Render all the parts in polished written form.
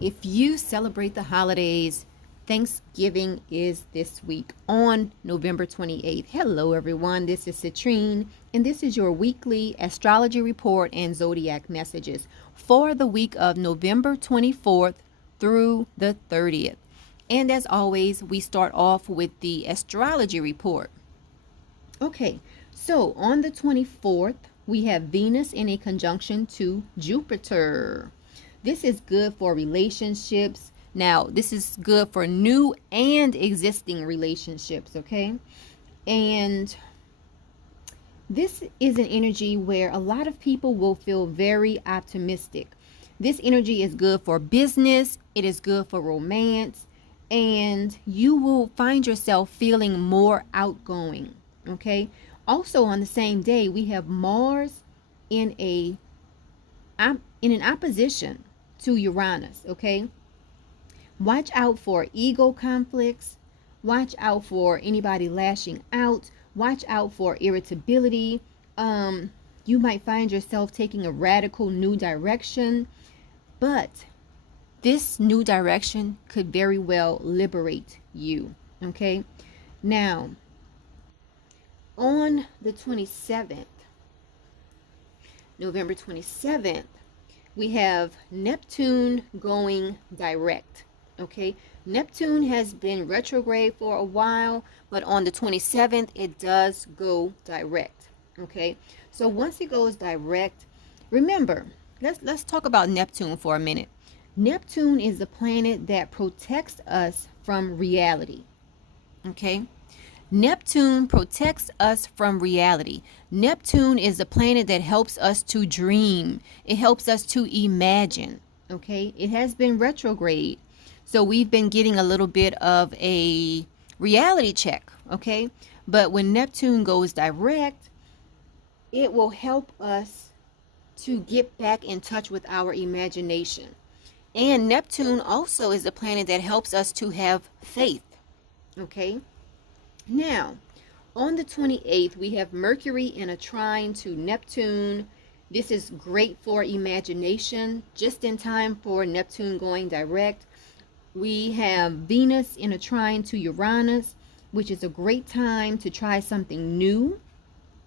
If you celebrate the holidays, Thanksgiving is this week on November 28th. Hello, everyone. This is Citrine, and this is your weekly astrology report and zodiac messages for the week of November 24th through the 30th. And as always, we start off with the astrology report. Okay, so on the 24th, we have Venus in a conjunction to Jupiter. This is good for relationships. Now, this is good for new and existing relationships, okay? And this is an energy where a lot of people will feel very optimistic. This energy is good for business, it is good for romance, and you will find yourself feeling more outgoing, okay? Also on the same day, we have Mars in an opposition to Uranus, okay? Watch out for ego conflicts. Watch out for anybody lashing out. Watch out for irritability. You might find yourself taking a radical new direction, but this new direction could very well liberate you, okay? Now, on the 27th, November 27th, we have Neptune going direct, okay? Neptune has been retrograde for a while, but on the 27th, it does go direct, okay? So once it goes direct, remember, let's talk about Neptune for a minute. Neptune is the planet that protects us from reality, okay? Neptune protects us from reality. Neptune is the planet that helps us to dream. It helps us to imagine, okay? It has been retrograde, so we've been getting a little bit of a reality check, okay? But when Neptune goes direct, it will help us to get back in touch with our imagination. And Neptune also is a planet that helps us to have faith, okay? Now, on the 28th, we have Mercury in a trine to Neptune. This is great for imagination, just in time for Neptune going direct. We have Venus in a trine to Uranus, which is a great time to try something new.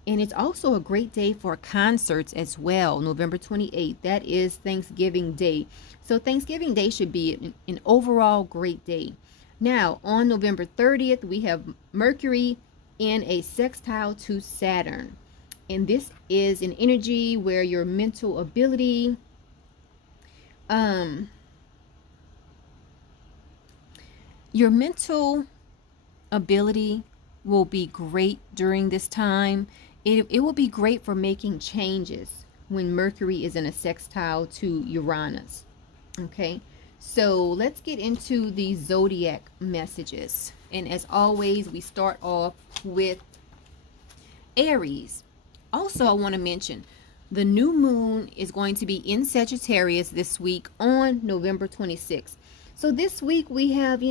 And it's also a great day for concerts as well, November 28th. That is Thanksgiving Day. So Thanksgiving Day should be an overall great day. Now, on November 30th, we have Mercury in a sextile to Saturn. And this is an energy where your mental ability, will be great during this time. It will be great for making changes when Mercury is in a sextile to Uranus. Okay, so let's get into the zodiac messages. And as always, we start off with Aries. Also, I want to mention the new moon is going to be in Sagittarius this week on November 26th. So this week we have, a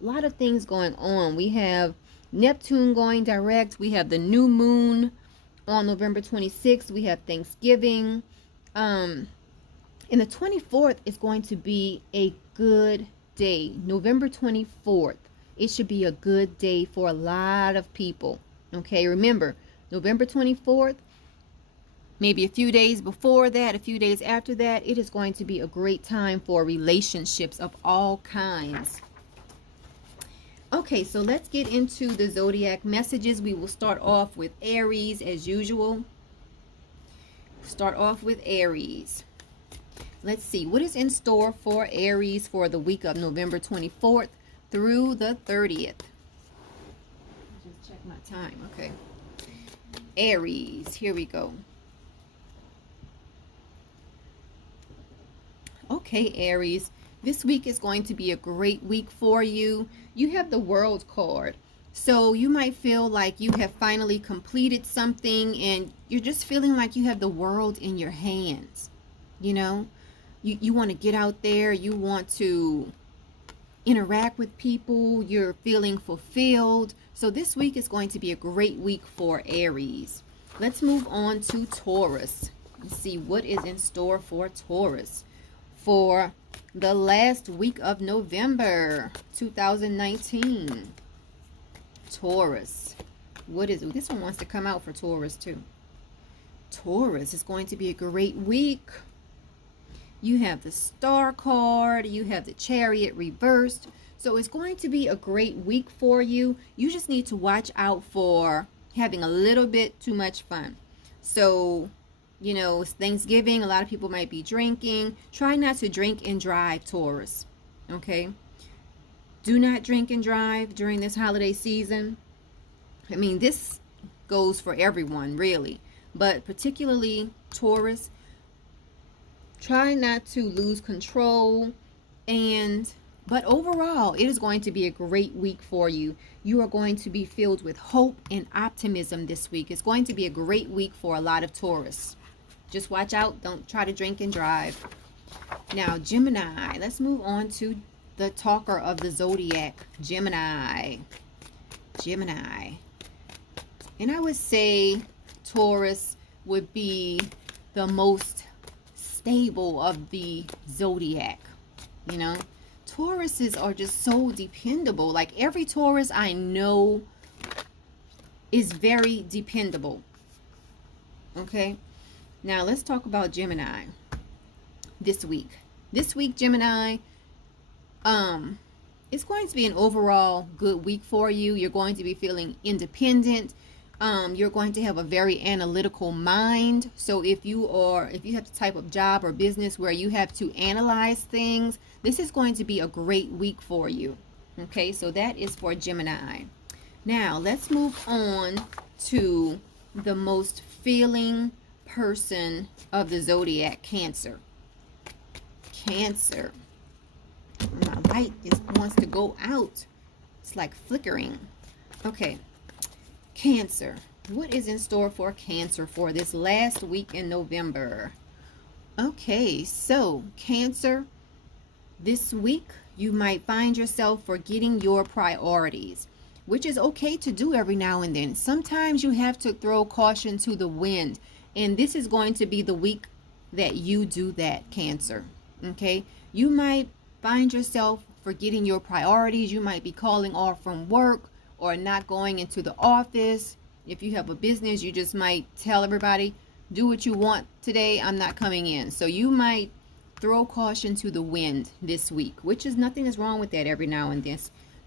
lot of things going on. We have Neptune going direct. We have the new moon on November 26th. We have Thanksgiving. And the 24th is going to be a good day. November 24th. It should be a good day for a lot of people. Okay, remember, November 24th, maybe a few days before that, a few days after that, it is going to be a great time for relationships of all kinds. Okay, so let's get into the zodiac messages. We will start off with Aries as usual. Start off with Aries. Let's see what is in store for Aries for the week of November 24th through the 30th. Just check my time. Okay. Aries, here we go. Okay, Aries, this week is going to be a great week for you. You have the World card. So you might feel like you have finally completed something and you're just feeling like you have the world in your hands. You want to get out there. You want to interact with people. You're feeling fulfilled. So this week is going to be a great week for Aries. Let's move on to Taurus and see what is in store for Taurus for the last week of November 2019. Taurus. What is it? This one wants to come out for Taurus too. Taurus is going to be a great week. You have the Star card. You have the Chariot reversed. So it's going to be a great week for you. You just need to watch out for having a little bit too much fun. So, you know, it's Thanksgiving. A lot of people might be drinking. Try not to drink and drive, Taurus. Okay? Do not drink and drive during this holiday season. I mean, this goes for everyone, really. But particularly Taurus, try not to lose control. But overall, it is going to be a great week for you. You are going to be filled with hope and optimism this week. It's going to be a great week for a lot of Taurus. Just watch out. Don't try to drink and drive. Now, Gemini. Let's move on to the talker of the Zodiac, Gemini. Gemini. And I would say Taurus would be the most stable of the Zodiac, you know. Tauruses are just so dependable. Like every Taurus I know is very dependable. Okay. Now let's talk about Gemini this week. This week, Gemini, it's going to be an overall good week for you. You're going to be feeling independent. You're going to have a very analytical mind. So if you have the type of job or business where you have to analyze things, this is going to be a great week for you. Okay, so that is for Gemini. Now let's move on to the most feeling person of the Zodiac, Cancer. Cancer. My light wants to go out. It's like flickering. Okay. Cancer. What is in store for Cancer for this last week in November? Okay, so Cancer, this week you might find yourself forgetting your priorities, which is okay to do every now and then. Sometimes you have to throw caution to the wind, and this is going to be the week that you do that, Cancer. Okay, you might find yourself forgetting your priorities. You might be calling off from work or not going into the office. If you have a business, you just might tell everybody, do what you want today, I'm not coming in. So you might throw caution to the wind this week, which is nothing is wrong with that every now and then.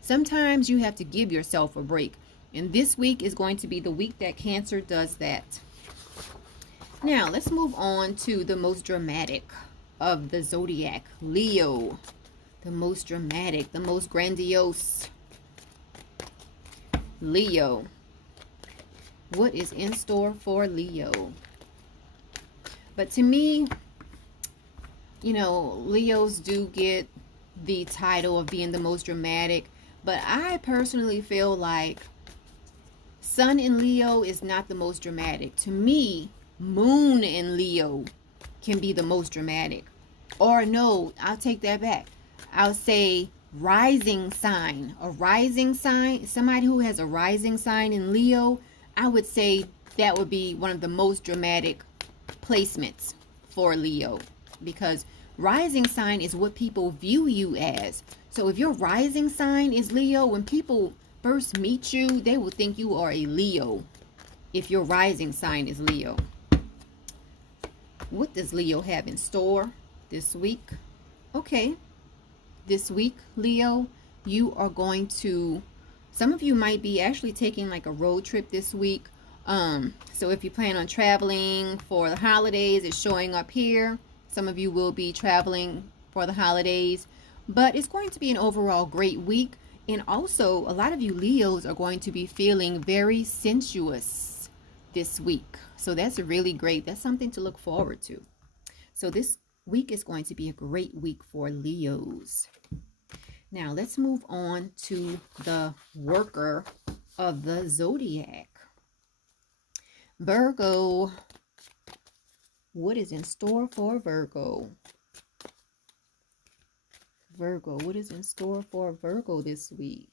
Sometimes you have to give yourself a break. And this week is going to be the week that Cancer does that. Now, let's move on to the most dramatic of the Zodiac, Leo. The most dramatic, the most grandiose. Leo. What is in store for Leo? But to me, you know, Leos do get the title of being the most dramatic, but I personally feel like Sun in Leo is not the most dramatic. To me, Moon in Leo can be the most dramatic. Or no, I'll take that back. I'll say rising sign. A rising sign, somebody who has a rising sign in Leo, I would say that would be one of the most dramatic placements for Leo, because rising sign is what people view you as. So if your rising sign is Leo, when people first meet you, they will think you are a Leo if your rising sign is Leo. What does Leo have in store this week? Okay, this week, Leo, you are going to, some of you might be actually taking like a road trip this week. So if you plan on traveling for the holidays, it's showing up here. Some of you will be traveling for the holidays, but it's going to be an overall great week. And also, a lot of you Leos are going to be feeling very sensuous this week. So that's really great. That's something to look forward to. So this week is going to be a great week for Leos. Now let's move on to the worker of the Zodiac, Virgo. What is in store for Virgo? Virgo, what is in store for Virgo this week?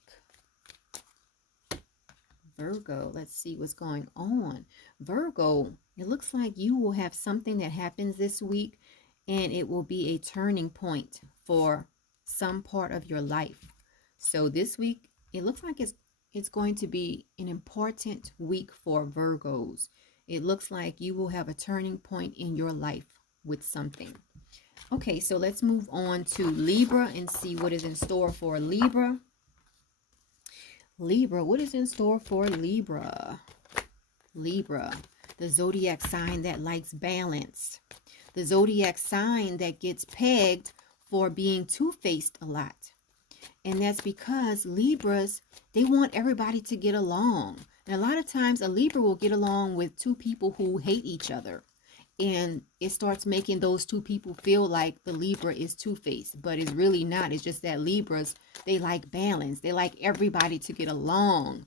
Virgo, let's see what's going on. Virgo, it looks like you will have something that happens this week. and it will be a turning point for some part of your life. So this week, it looks like it's going to be an important week for Virgos. It looks like you will have a turning point in your life with something. Okay, so let's move on to Libra and see what is in store for Libra. Libra, what is in store for Libra? Libra, the zodiac sign that likes balance. The zodiac sign that gets pegged for being two-faced a lot. And that's because Libras, they want everybody to get along. And a lot of times a Libra will get along with two people who hate each other. And it starts making those two people feel like the Libra is two-faced. But it's really not. It's just that Libras, they like balance. They like everybody to get along.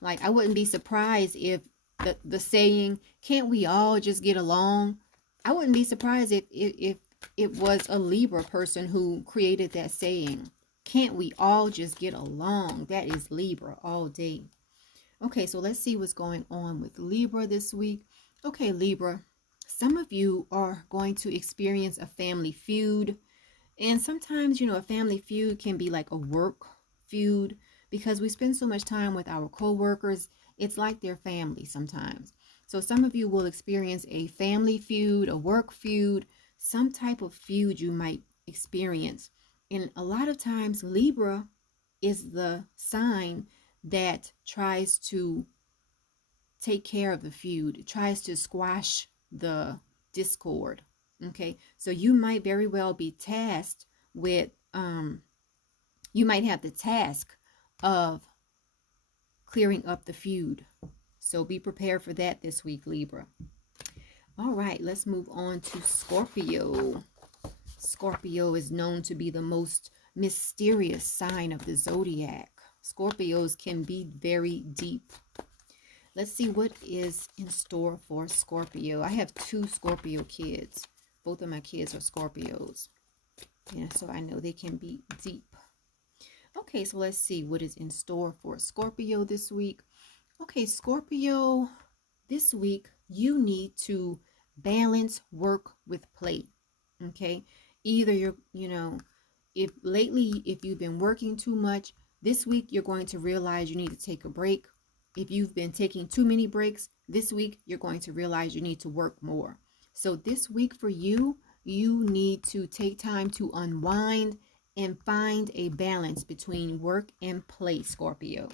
Like, I wouldn't be surprised if the saying, can't we all just get along? I wouldn't be surprised if it was a Libra person who created that saying. Can't we all just get along? That is Libra all day. Okay, so let's see what's going on with Libra this week. Okay, Libra, some of you are going to experience a family feud. And sometimes, you know, a family feud can be like a work feud because we spend so much time with our co-workers. It's like their family sometimes. So some of you will experience a family feud, a work feud, some type of feud you might experience. And a lot of times Libra is the sign that tries to take care of the feud. It tries to squash the discord. Okay, so you might very well be tasked with, you might have the task of clearing up the feud. So be prepared for that this week, Libra. All right, let's move on to Scorpio. Scorpio is known to be the most mysterious sign of the zodiac. Scorpios can be very deep. Let's see what is in store for Scorpio. I have 2 Scorpio kids. Both of my kids are Scorpios. Yeah, so I know they can be deep. Okay, so let's see what is in store for Scorpio this week. Okay, Scorpio, this week you need to balance work with play. Okay, either if you've been working too much, this week you're going to realize you need to take a break. If you've been taking too many breaks, this week you're going to realize you need to work more. So this week for you, you need to take time to unwind and find a balance between work and play, Scorpio.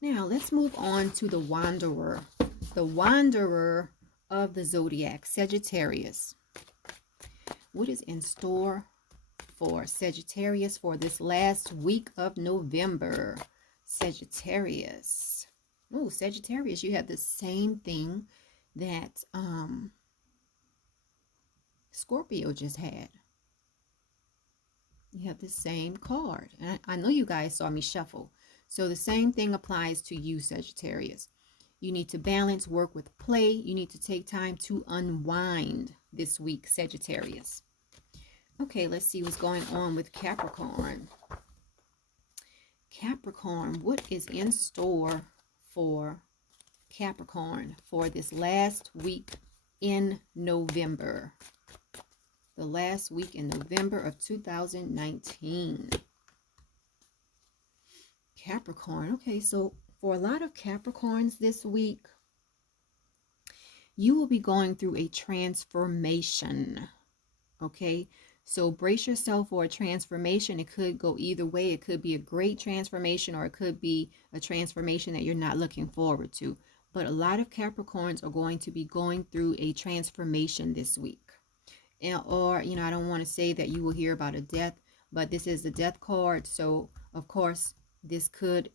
Now let's move on to the wanderer of the zodiac, Sagittarius. What is in store for Sagittarius for this last week of November? Sagittarius. Oh, Sagittarius, you have the same thing that Scorpio just had. You have the same card. And I know you guys saw me shuffle. So the same thing applies to you, Sagittarius. You need to balance work with play. You need to take time to unwind this week, Sagittarius. Okay, let's see what's going on with Capricorn. Capricorn, what is in store for Capricorn for this last week in November? The last week in November of 2019. Capricorn. Okay, so for a lot of Capricorns this week, you will be going through a transformation. Okay, so brace yourself for a transformation. It could go either way. It could be a great transformation, or it could be a transformation that you're not looking forward to. But a lot of Capricorns are going to be going through a transformation this week. Or, I don't want to say that you will hear about a death, but this is the death card. So, of course, this could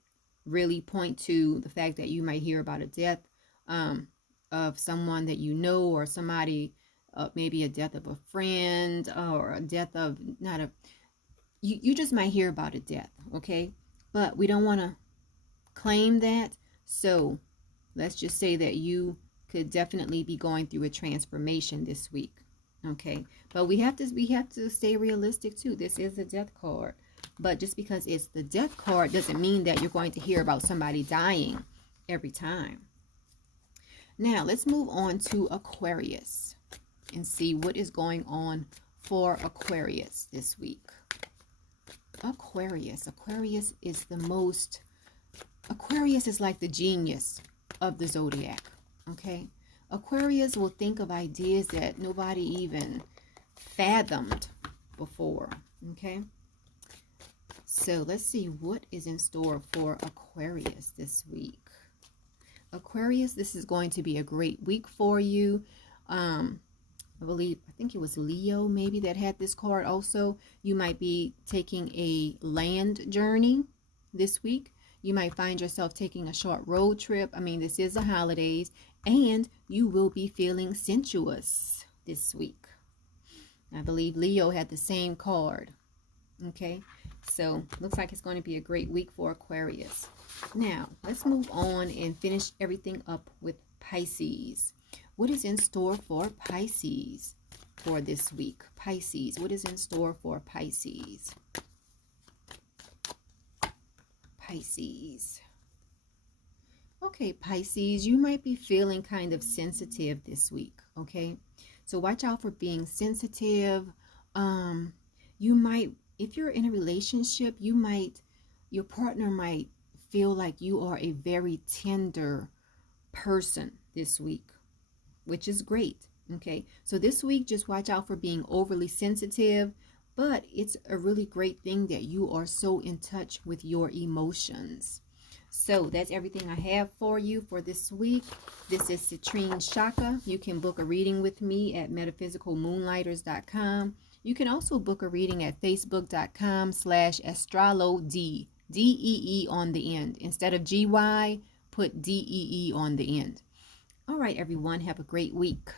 really point to the fact that you might hear about a death of someone that you know, or somebody, maybe a death of a friend, or a death of you just might hear about a death, okay? But we don't want to claim that. So let's just say that you could definitely be going through a transformation this week. Okay, but we have to stay realistic too. This is a death card, but just because it's the death card doesn't mean that you're going to hear about somebody dying every time. Now let's move on to Aquarius. and see what is going on for Aquarius this week. Aquarius is the most, Aquarius is like the genius of the zodiac, okay? Aquarius will think of ideas that nobody even fathomed before, okay? So let's see what is in store for Aquarius this week. Aquarius, this is going to be a great week for you. I think it was Leo maybe that had this card also. You might be taking a land journey this week. You might find yourself taking a short road trip. I mean, this is the holidays, and you will be feeling sensuous this week. I believe Leo had the same card. Okay, so looks like it's going to be a great week for Aquarius. Now, let's move on and finish everything up with Pisces. What is in store for Pisces for this week? Pisces, what is in store for Pisces? Pisces. Okay, Pisces, you might be feeling kind of sensitive this week, okay? So watch out for being sensitive. You might, if you're in a relationship, your partner might feel like you are a very tender person this week, which is great, okay? So this week, just watch out for being overly sensitive, but it's a really great thing that you are so in touch with your emotions. So that's everything I have for you for this week. This is citrinechaka. You can book a reading with me at metaphysicalmoonlighters.com. You can also book a reading at facebook.com/astrolod, D-E-E on the end. Instead of G-Y, put D-E-E on the end. All right, everyone, have a great week.